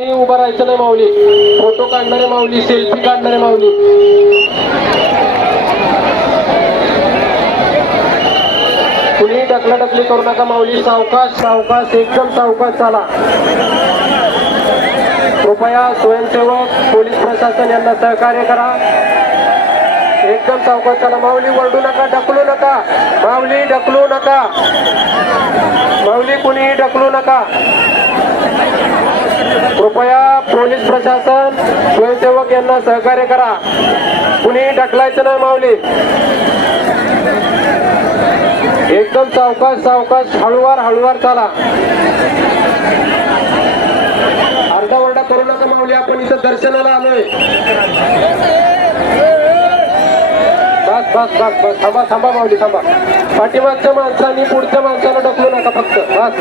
उभं राहायचं नाही माऊली. फोटो काढणारे माऊली, सेल्फी काढणारे माऊली. कुणी ढकलाढकली करू नका माऊली. सावकाश सावकाश, एकदम सावकाश चाला. कृपया स्वयंसेवक, पोलीस प्रशासन यांना सहकार्य करा. एकदम सावकाश चाला. माऊली वरडू नका, ढकलू नका. माऊली ढकलू नका. माऊली कुणीही ढकलू नका. कृपया पोलीस प्रशासन, स्वयंसेवक यांना सहकार्य करा. कुणी ढकलायचं नाही माऊली. एकदम सावकाश सावकाश, हळूवार हळूवार चाला. आरडाओरडा करू नका माऊली. आपण इथं दर्शनाला आलोय. बस बस बस बस, थांबा थांबा माऊली, थांबा. पाठीमागच्या माणसांनी पुढच्या माणसाला ढकलू नका फक्त. बस.